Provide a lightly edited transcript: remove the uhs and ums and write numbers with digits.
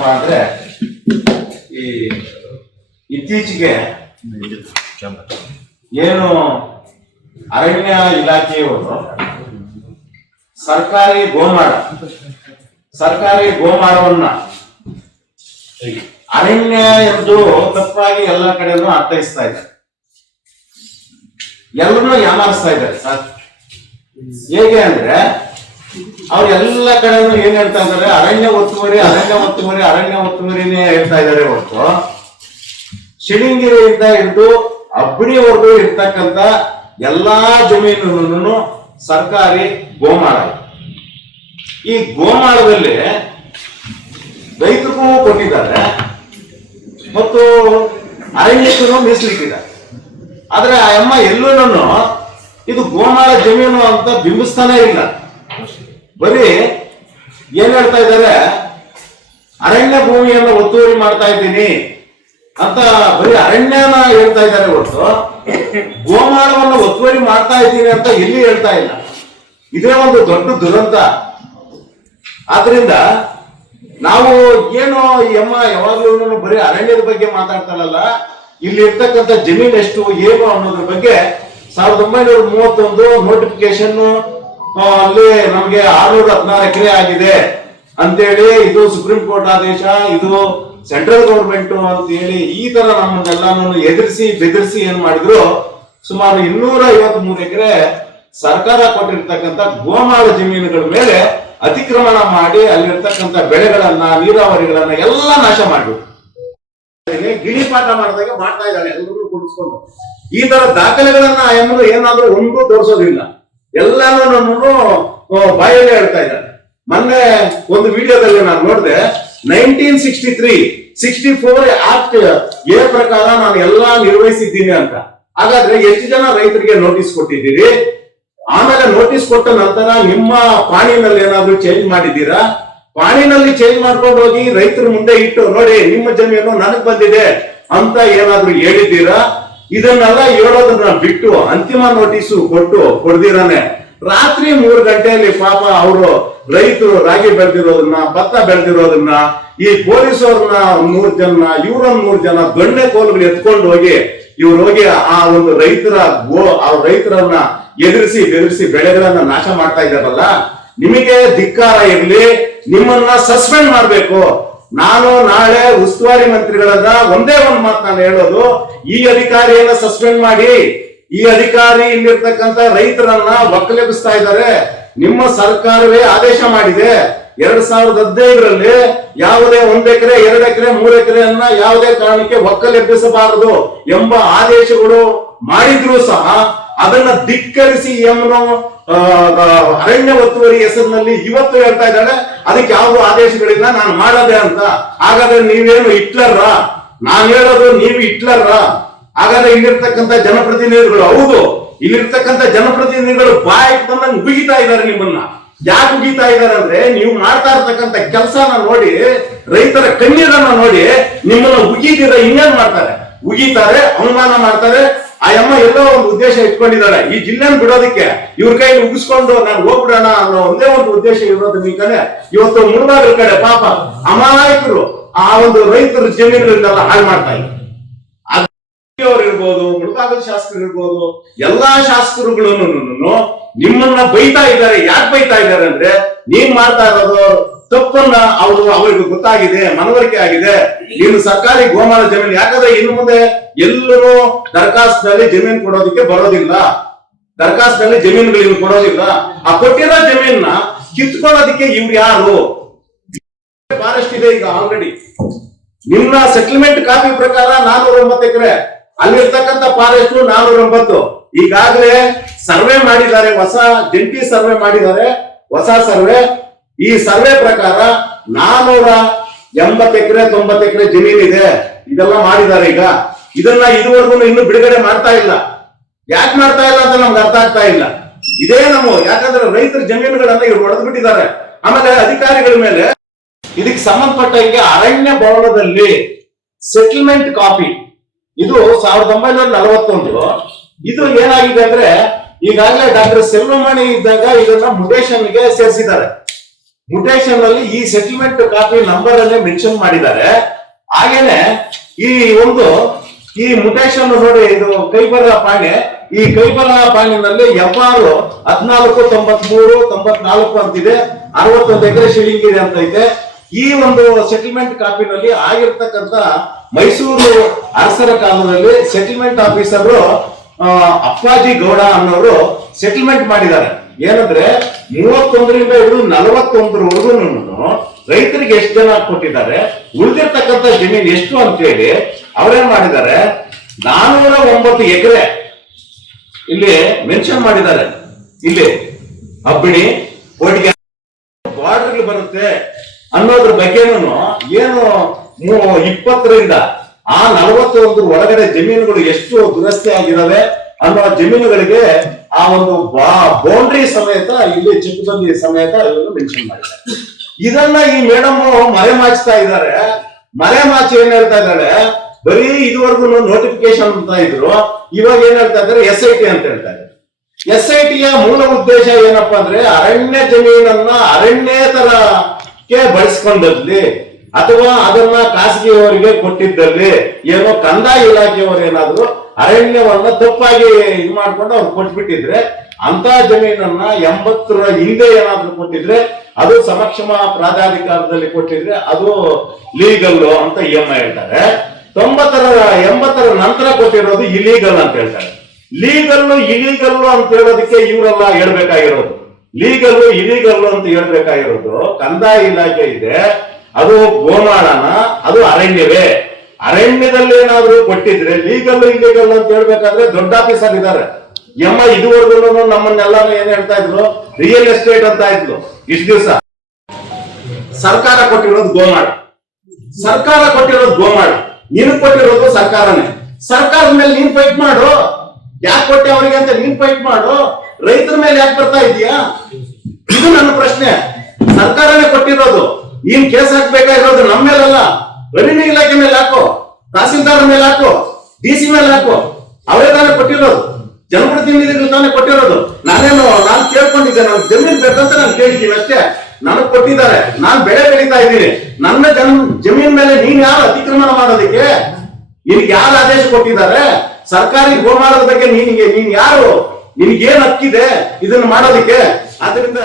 ಏನಪ್ಪಾ ಅಂದ್ರೆ ಈ ಇತ್ತೀಚೆಗೆ ಏನು ಅರಣ್ಯ ಇಲಾಖೆಯವರು ಸರ್ಕಾರಿ ಗೋಮಾಳವನ್ನ ಅರಣ್ಯ ಎಂದು ತಪ್ಪಾಗಿ ಎಲ್ಲ ಕಡೆನೂ ಅರ್ಥೈಸ್ತಾ ಇದ್ದಾರೆ, ಎಲ್ಲರನ್ನೂ ಯಾಮಾರಿಸ್ತಾ ಇದ್ದಾರೆ ಸರ್. ಹೇಗೆ ಅಂದ್ರೆ ಅವ್ರೆಲ್ಲ ಕಡೆನೂ ಏನ್ ಹೇಳ್ತಾ ಇದ್ದಾರೆ, ಅರಣ್ಯ ಒತ್ತುವರಿನೇ ಹೇಳ್ತಾ ಇದ್ದಾರೆ ಹೊರತು ಶಿಳಿಂಗಿರಿಯಿಂದ ಹಿಡಿದು ಅಬ್ಬಣಿವರೆಗೂ ಇರ್ತಕ್ಕಂಥ ಎಲ್ಲಾ ಜಮೀನು ಸರ್ಕಾರಿ ಗೋಮಾಳ. ಈ ಗೋಮಾಳದಲ್ಲಿ ರೈತರಿಗೂ ಕೊಟ್ಟಿದ್ದಾರೆ ಮತ್ತು ಅರಣ್ಯಕ್ಕೂ ಮೀಸಲಿಟ್ಟಿದ್ದಾರೆ. ಆದ್ರೆ ಆ ಅಮ್ಮ ಎಲ್ಲೂ ಇದು ಗೋಮಾಳ ಜಮೀನು ಅಂತ ಬಿಂಬಿಸ್ತಾನೆ ಇಲ್ಲ. ಬರೀ ಏನ್ ಹೇಳ್ತಾ ಇದ್ದಾರೆ, ಅರಣ್ಯ ಭೂಮಿಯನ್ನು ಒತ್ತುವರಿ ಮಾಡ್ತಾ ಇದ್ದೀನಿ ಅಂತ ಬರೀ ಅರಣ್ಯನ ಹೇಳ್ತಾ ಇದ್ದಾರೆ ಹೊರತು ಗೋಮಾಳವನ್ನು ಒತ್ತುವರಿ ಮಾಡ್ತಾ ಇದ್ದೀನಿ ಅಂತ ಎಲ್ಲಿ ಹೇಳ್ತಾ ಇಲ್ಲ. ಇದೇ ಒಂದು ದೊಡ್ಡ ದುರಂತ. ಆದ್ರಿಂದ ನಾವು ಏನು ಈ ಅಮ್ಮ ಯಾವಾಗ್ಲೂ ಬರೀ ಅರಣ್ಯದ ಬಗ್ಗೆ ಮಾತಾಡ್ತಾರಲ್ಲ, ಇಲ್ಲಿ ಇರ್ತಕ್ಕಂಥ ಜಮೀನ್ ಎಷ್ಟು ಏನು ಅನ್ನೋದ್ರ ಬಗ್ಗೆ 1931 ನೋಟಿಫಿಕೇಶನ್ ಅಲ್ಲಿ ನಮ್ಗೆ 616 ಎಕರೆ ಆಗಿದೆ ಅಂತೇಳಿ, ಇದು ಸುಪ್ರೀಂ ಕೋರ್ಟ್ ಆದೇಶ, ಇದು ಸೆಂಟ್ರಲ್ ಗವರ್ಮೆಂಟ್ ಅಂತ ಹೇಳಿ ಈ ತರ ನಮ್ಮನ್ನೆಲ್ಲಾನು ಎದುರಿಸಿ ಬೆದರಿಸಿ ಏನ್ ಮಾಡಿದ್ರು, ಸುಮಾರು 253 ಎಕರೆ ಸರ್ಕಾರ ಕೊಟ್ಟಿರ್ತಕ್ಕಂಥ ಗೋಮಾಳ ಜಮೀನುಗಳ ಮೇಲೆ ಅತಿಕ್ರಮಣ ಮಾಡಿ ಅಲ್ಲಿರ್ತಕ್ಕಂಥ ಬೆಳೆಗಳನ್ನ, ನೀರಾವರಿಗಳನ್ನ ಎಲ್ಲ ನಾಶ ಮಾಡಿದ್ರು. ಗಿಳಿಪಾಠ ಮಾಡಿದಾಗ ಮಾಡ್ತಾ ಇದ್ದಾಳೆ ಎಲ್ಲರೂ ಕೂಡಿಸ್ಕೊಂಡು. ಈ ತರ ದಾಖಲೆಗಳನ್ನ ಎಂಬುದು ಏನಾದ್ರೂ ಒಂದು ತೋರಿಸೋದಿಲ್ಲ, ಎಲ್ಲಾನು ಬಾಯಲ್ಲಿ ಹೇಳ್ತಾ ಇದ್ದಾರೆ. ಮೊನ್ನೆ ಒಂದು ವಿಡಿಯೋದಲ್ಲಿ ನಾನು ನೋಡಿದೆ, 1963-64 ಆಕ್ಟ್ ಎ ಪ್ರಕಾರ ನಾನು ಎಲ್ಲಾ ನಿರ್ವಹಿಸಿದ್ದೀನಿ ಅಂತ. ಹಾಗಾದ್ರೆ ಎಷ್ಟು ಜನ ರೈತರಿಗೆ ನೋಟಿಸ್ ಕೊಟ್ಟಿದ್ದೀರಿ? ಆಮೇಲೆ ನೋಟಿಸ್ ಕೊಟ್ಟ ನಂತರ ನಿಮ್ಮ ಪಾಣಿನಲ್ಲಿ ಏನಾದ್ರು ಚೇಂಜ್ ಮಾಡಿದ್ದೀರಾ? ಪಾಣಿನಲ್ಲಿ ಚೇಂಜ್ ಮಾಡ್ಕೊಂಡು ಹೋಗಿ ರೈತರ ಮುಂದೆ ಇಟ್ಟು ನೋಡಿ ನಿಮ್ಮ ಜಮೀನು ನನಗ್ ಬಂದಿದೆ ಅಂತ ಏನಾದ್ರು ಹೇಳಿದ್ದೀರಾ? ಇದನ್ನೆಲ್ಲ ಹೇಳೋದನ್ನ ಬಿಟ್ಟು ಅಂತಿಮ ನೋಟಿಸು ಕೊಡ್ದಿರಾನೆ ರಾತ್ರಿ 3 ಗಂಟೆಯಲ್ಲಿ ಪಾಪ ಅವರು ರೈತರು ರಾಗಿ ಬೆಳೆದಿರೋದನ್ನ, ಭತ್ತ ಬೆಳೆದಿರೋದನ್ನ, ಈ ಪೊಲೀಸವ್ರನ್ನ 100 ಜನ, ಇವ್ರನ್ನ 100 ಜನ ದೊಣ್ಣೆ ಕೋಲುಗಳು ಎತ್ಕೊಂಡು ಹೋಗಿ ಇವ್ರು ಹೋಗಿ ಆ ಒಂದು ರೈತರನ್ನ ಎದುರಿಸಿ ಬೆದರಿಸಿ ಬೆಳೆಗಳನ್ನ ನಾಶ ಮಾಡ್ತಾ ಇದ್ದಾರಲ್ಲ, ನಿಮಗೆ ಧಿಕ್ಕಾರ ಇರ್ಲಿ, ನಿಮ್ಮನ್ನ ಸಸ್ಪೆಂಡ್ ಮಾಡ್ಬೇಕು. ನಾನು ನಾಳೆ ಉಸ್ತುವಾರಿ ಮಂತ್ರಿಗಳನ್ನ ಒಂದೇ ಒಂದು ಮಾತು ನಾನು ಹೇಳೋದು, ಈ ಅಧಿಕಾರಿಯನ್ನ ಸಸ್ಪೆಂಡ್ ಮಾಡಿ. ಈ ಅಧಿಕಾರಿ ಇಲ್ಲಿರ್ತಕ್ಕಂಥ ರೈತರನ್ನ ಒಕ್ಕಲೆಬ್ಬಿಸ್ತಾ ಇದ್ದಾರೆ. ನಿಮ್ಮ ಸರ್ಕಾರವೇ ಆದೇಶ ಮಾಡಿದೆ 2015ರಲ್ಲಿ ಯಾವುದೇ 1 ಎಕರೆ 2 ಎಕರೆ 3 ಎಕರೆಯನ್ನ ಯಾವುದೇ ಕಾರಣಕ್ಕೆ ಒಕ್ಕಲೆಬ್ಬಿಸಬಾರದು ಎಂಬ ಆದೇಶಗಳು ಮಾಡಿದ್ರು ಸಹ ಅದನ್ನ ಧಿಕ್ಕರಿಸಿ ಅರಣ್ಯ ಒತ್ತುವರಿ ಹೆಸರಿನಲ್ಲಿ ಇವತ್ತು ಹೇಳ್ತಾ ಇದ್ದಾಳೆ ಅದಕ್ಕೆ ಯಾವ ಆದೇಶಗಳಿಲ್ಲ, ನಾನು ಮಾಡದೆ ಅಂತ. ಹಾಗಾದ್ರೆ ನೀವೇನು ಹಿಟ್ಲರ್ರ? ನಾನು ಹೇಳೋದು ನೀವು ಹಿಟ್ಲರ್ರ? ಹಾಗಾದ್ರೆ ಇಲ್ಲಿರ್ತಕ್ಕಂಥ ಜನಪ್ರತಿನಿಧಿಗಳು, ಹೌದು ಇಲ್ಲಿರ್ತಕ್ಕಂಥ ಜನಪ್ರತಿನಿಧಿಗಳು ಬಾಯಿಗೆ ಬಂದಂಗೆ ಉಗಿತಾ ಇದ್ದಾರೆ ನಿಮ್ಮನ್ನ. ಯಾಕೆ ಉಗಿತಾ ಇದ್ದಾರೆ ಅಂದ್ರೆ, ನೀವು ಮಾಡ್ತಾ ಇರ್ತಕ್ಕಂಥ ಕೆಲಸನ ನೋಡಿ, ರೈತರ ಕಣ್ಣೀರನ್ನ ನೋಡಿ ನಿಮ್ಮನ್ನ ಉಗಿದಿರ ಇನ್ನೇನ್ ಮಾಡ್ತಾರೆ? ಉಗಿತಾರೆ, ಅವಮಾನ ಮಾಡ್ತಾರೆ. ಆ ಅಮ್ಮ ಎಲ್ಲೋ ಒಂದು ಉದ್ದೇಶ ಇಟ್ಕೊಂಡಿದ್ದಾರೆ, ಈ ಜಿಲ್ಲೆನ ಬಿಡೋದಕ್ಕೆ, ಇವ್ರ ಕೈಲಿ ಉಗಿಸ್ಕೊಂಡು ನಾನು ಹೋಗ್ಬಿಡೋಣ ಅನ್ನೋ ಒಂದೇ ಒಂದು ಉದ್ದೇಶ ಇರೋದು. ಮೀಕನೆ ಇವತ್ತು ಮುಳುಬಾಗಿಲ ಕಡೆ ಪಾಪ ಅಮಾಯಕರು ಆ ಒಂದು ರೈತರ ಜಮೀನುಗಳನ್ನೆಲ್ಲ ಹಾಳು ಮಾಡ್ತಾ ಇದ್ದಾರೆ. ಅವ್ರು ಇರ್ಬೋದು, ಮುಳುಬಾಗಿಲ ಶಾಸಕರು ಇರ್ಬೋದು, ಎಲ್ಲಾ ಶಾಸಕರುಗಳನ್ನು ನಿಮ್ಮನ್ನ ಬೈತಾ ಇದ್ದಾರೆ. ಯಾಕೆ ಬೈತಾ ಇದ್ದಾರೆ ಅಂದ್ರೆ, ನೀವ್ ಮಾಡ್ತಾ ಇರೋದು ತಪ್ಪನ್ನ ಅವ್ರಿಗೆ ಗೊತ್ತಾಗಿದೆ, ಮನವರಿಕೆ ಆಗಿದೆ. ನೀನು ಸರ್ಕಾರಿ ಗೋಮಾಳ ಜಮೀನು, ಯಾಕಂದ್ರೆ ಇನ್ನು ಮುಂದೆ ಎಲ್ಲರೂ ದರಖಾಸ್ತಿನಲ್ಲಿ ಜಮೀನು ಕೊಡೋದಕ್ಕೆ ಬರೋದಿಲ್ಲ, ದರಖಾಸ್ತಿನಲ್ಲಿ ಜಮೀನುಗಳನ್ನು ಕೊಡೋದಿಲ್ಲ. ಆ ಕೊಟ್ಟಿರೋ ಜಮೀನ ಕಿತ್ಕೊಳ್ಳೋದಕ್ಕೆ ಇವ್ರು ಯಾರು? ಫಾರೆಸ್ಟ್ ಇದೆ ಈಗ ಆಲ್ರೆಡಿ. ನಿಮ್ಮ ಸೆಟಲ್ಮೆಂಟ್ ಕಾಪಿ ಪ್ರಕಾರ 409 ಎಕರೆ, ಅಲ್ಲಿರ್ತಕ್ಕಂಥ ಫಾರೆಸ್ಟ್ 409. ಈಗಾಗಲೇ ಸರ್ವೆ ಮಾಡಿದ್ದಾರೆ, ಹೊಸ ಜಂಟಿ ಸರ್ವೆ ಮಾಡಿದ್ದಾರೆ, ಹೊಸ ಸರ್ವೆ. ಈ ಸರ್ವೆ ಪ್ರಕಾರ 480 ಎಕರೆ 90 ಎಕರೆ ಜಮೀನ್ ಇದೆ. ಇದೆಲ್ಲ ಮಾಡಿದ್ದಾರೆ. ಈಗ ಇದನ್ನ ಇದುವರೆಗೂ ಇನ್ನು ಬಿಡುಗಡೆ ಮಾಡ್ತಾ ಇಲ್ಲ. ಯಾಕೆ ಮಾಡ್ತಾ ಇಲ್ಲ ಅಂತ ನಮ್ಗೆ ಅರ್ಥ ಆಗ್ತಾ ಇಲ್ಲ. ಇದೇ ಯಾಕಂದ್ರೆ ರೈತರ ಜಮೀನುಗಳನ್ನ ಇವ್ರು ಹೊಡೆದು ಬಿಟ್ಟಿದ್ದಾರೆ. ಆಮೇಲೆ ಅಧಿಕಾರಿಗಳ ಮೇಲೆ ಇದಕ್ಕೆ ಸಂಬಂಧಪಟ್ಟಂಗೆ ಅರಣ್ಯ ಭವನದಲ್ಲಿ ಸೆಟಲ್ಮೆಂಟ್ ಕಾಪಿ, ಇದು 1941. ಇದು ಏನಾಗಿದೆ ಅಂದ್ರೆ, ಈಗಾಗಲೇ ಡಾಕ್ಟರ್ ಸೆಲ್ವಮಣಿ ಇದ್ದಾಗ ಇದನ್ನ ಮುಡೇಶನ್ಗೆ ಸೇರಿಸಿದ್ದಾರೆ. ಮುಟೇಶನ್ ಅಲ್ಲಿ ಈ ಸೆಟಲ್ಮೆಂಟ್ ಕಾಪಿ ನಂಬರ್ ಅನ್ನೇ ಮೆನ್ಷನ್ ಮಾಡಿದ್ದಾರೆ. ಹಾಗೇನೆ ಈ ಒಂದು ಈ ಮುಟೇಶನ್ ನೋಡಿ, ಇದು ಕೈಬರಹ ಪಾಣಿ. ಈ ಕೈಬರಹ ಪಾಣಿನಲ್ಲಿ FR 1493-94 ಅಂತಿದೆ. 61 ಎಕರೆ ಶಿಲಿಂಗ್ ಇದೆ ಅಂತ ಐತೆ. ಈ ಒಂದು ಸೆಟಲ್ಮೆಂಟ್ ಕಾಪಿನಲ್ಲಿ ಆಗಿರ್ತಕ್ಕಂಥ ಮೈಸೂರು ಅರಸರ ಕಾಲದಲ್ಲಿ ಸೆಟಲ್ಮೆಂಟ್ ಆಫೀಸರ್ ಅಪ್ಪಾಜಿ ಗೌಡ ಅನ್ನೋರು ಸೆಟಲ್ಮೆಂಟ್ ಮಾಡಿದ್ದಾರೆ. ಏನಂದ್ರೆ 31ರಿಂದ ಹಿಡಿದು 41ರವರೆಗೂ ರೈತರಿಗೆ ಎಷ್ಟು ಜನ ಕೊಟ್ಟಿದ್ದಾರೆ, ಉಳಿದಿರ್ತಕ್ಕಂಥ ಜಮೀನು ಎಷ್ಟು ಅಂತ ಹೇಳಿ ಅವರೇನ್ ಮಾಡಿದ್ದಾರೆ, 409 ಎಕರೆ ಇಲ್ಲಿ ಮೆನ್ಷನ್ ಮಾಡಿದ್ದಾರೆ. ಇಲ್ಲಿ ಅಬ್ಬಿಣಿ ಕೋಟಿಗೆ ಬಾರ್ಡರ್ ಬರುತ್ತೆ ಅನ್ನೋದ್ರ ಬಗ್ಗೆನೂ ಏನು 20ರಿಂದ ಆ 41 ಒಳಗಡೆ ಜಮೀನುಗಳು ಎಷ್ಟು ದುರಸ್ತಿ ಆಗಿದಾವೆ ಅನ್ನೋ ಜಮೀನುಗಳಿಗೆ ಆ ಒಂದು ಬೌಂಡ್ರಿ ಸಮೇತ ಇಲ್ಲಿ ಚಿಕ್ಕಬಂದಿ ಸಮೇತ ಮೆನ್ಷನ್ ಮಾಡಿದ್ದಾರೆ. ಇದನ್ನ ಈ ಮೇಡಮ್ ಮರೆಮಾಚ್ತಾ ಇದ್ದಾರೆ. ಮರೆಮಾಚಿ ಏನ್ ಹೇಳ್ತಾ ಇದ್ದಾರೆ, ಬರೀ ಇದುವರೆಗೂ ನೋಟಿಫಿಕೇಶನ್ ಅಂತ ಇದ್ರು, ಇವಾಗ ಏನ್ ಹೇಳ್ತಾ ಇದ್ದಾರೆ SIT ಅಂತ ಹೇಳ್ತಾ ಇದ್ದಾರೆ. SITಯ ಮೂಲ ಉದ್ದೇಶ ಏನಪ್ಪಾ ಅಂದ್ರೆ ಅರಣ್ಯ ಜಮೀನನ್ನ ಅರಣ್ಯೇತರಕ್ಕೆ ಬಳಸ್ಕೊಂಡಲ್ಲಿ ಅಥವಾ ಅದನ್ನ ಖಾಸಗಿಯವರಿಗೆ ಕೊಟ್ಟಿದ್ದಲ್ಲಿ, ಏನೋ ಕಂದಾಯ ಇಲಾಖೆಯವರು ಏನಾದ್ರು ಅರಣ್ಯವನ್ನ ತಪ್ಪಾಗಿ ಇದು ಮಾಡ್ಕೊಂಡು ಅವ್ರು ಕೊಟ್ಬಿಟ್ಟಿದ್ರೆ, ಅಂತ ಜಮೀನನ್ನ 80ರ ಹಿಂದೆ ಏನಾದ್ರು ಕೊಟ್ಟಿದ್ರೆ ಅದು ಸಮಕ್ಷಮ ಪ್ರಾಧಿಕಾರದಲ್ಲಿ ಕೊಟ್ಟಿದ್ರೆ ಅದು ಲೀಗಲ್ ಅಂತ EMI ಹೇಳ್ತಾರೆ. 80ರ ನಂತರ ಕೊಟ್ಟಿರೋದು ಇಲೀಗಲ್ ಅಂತ ಹೇಳ್ತಾರೆ. ಇಲೀಗಲ್ ಅಂತ ಹೇಳೋದಕ್ಕೆ ಇವರೆಲ್ಲ ಹೇಳ್ಬೇಕಾಗಿರೋದು. ಇಲೀಗಲ್ ಅಂತ ಹೇಳ್ಬೇಕಾಗಿರೋದು ಕಂದಾಯ ಇಲಾಖೆ ಇದೆ, ಅದು ಗೋಮಾಳನ, ಅದು ಅರಣ್ಯವೇ. ಅರಣ್ಯದಲ್ಲಿ ಏನಾದ್ರು ಕೊಟ್ಟಿದ್ರೆ ಇಲೀಗಲ್ ಅಂತ ಹೇಳ್ಬೇಕಾದ್ರೆ ದೊಡ್ಡ ಆಫೀಸರ್ ಇದ್ದಾರೆ. ಇದುವರೆಗೂ ನಮ್ಮನ್ನೆಲ್ಲ ಏನ್ ಹೇಳ್ತಾ ಇದ್ರು, ರಿಯಲ್ ಎಸ್ಟೇಟ್ ಅಂತ ಇದ್ರು. ಇಷ್ಟು ದಿವಸ ಸರ್ಕಾರ ಕೊಟ್ಟಿರೋದು ಗೋಮಾಳ, ನೀನು ಕೊಟ್ಟಿರೋದು ಸರ್ಕಾರನೇ. ಸರ್ಕಾರದ ಮೇಲೆ ನೀನ್ ಫೈಟ್ ಮಾಡು, ಯಾಕೆ ಕೊಟ್ಟೆ ಅವರಿಗೆ ಅಂತ ನೀನ್ ಫೈಟ್ ಮಾಡು. ರೈತರ ಮೇಲೆ ಯಾಕೆ ಬರ್ತಾ ಇದೀಯಾ? ಇದು ನನ್ನ ಪ್ರಶ್ನೆ. ಸರ್ಕಾರನೇ ಕೊಟ್ಟಿರೋದು, ನೀನ್ ಕೇಸ್ ಹಾಕ್ಬೇಕಾಗಿರೋದು ನಮ್ಮ ಮೇಲಲ್ಲ, ರೆವಿನ್ಯೂ ಇಲಾಖೆ ಮೇಲೆ ಹಾಕೋ, ತಹಸೀಲ್ದಾರ್ ಮೇಲೆ ಹಾಕೋ, DC ಮೇಲೆ ಹಾಕೋ. ಅವರೇ ತಾನೇ ಕೊಟ್ಟಿರೋದು, ಜನಪ್ರತಿನಿಧಿಗಳು ತಾನೇ ಕೊಟ್ಟಿರೋದು. ನಾನು ಕೇಳ್ಕೊಂಡಿದ್ದೆ, ನಾನು ಜಮೀನ್ ಬೇಕಂತ ನಾನು ಕೇಳಿದ್ದೀನಿ ಅಷ್ಟೇ. ನನಗ್ ಕೊಟ್ಟಿದ್ದಾರೆ, ನಾನ್ ಬೆಳೆ ಬೆಳೀತಾ ಇದ್ದೀನಿ. ನನ್ನ ಜಮೀನ್ ಮೇಲೆ ನೀನ್ ಯಾರು ಅತಿಕ್ರಮಣ ಮಾಡೋದಕ್ಕೆ? ನಿನ್ಗೆ ಯಾರು ಆದೇಶ ಕೊಟ್ಟಿದ್ದಾರೆ? ಸರ್ಕಾರಿ ಗೋಮಾಳದ ಬಗ್ಗೆ ನೀನ್ ಯಾರು? ನಿನ್ಗೇನ್ ಹಕ್ಕಿದೆ ಇದನ್ನ ಮಾಡೋದಕ್ಕೆ? ಆದ್ರಿಂದ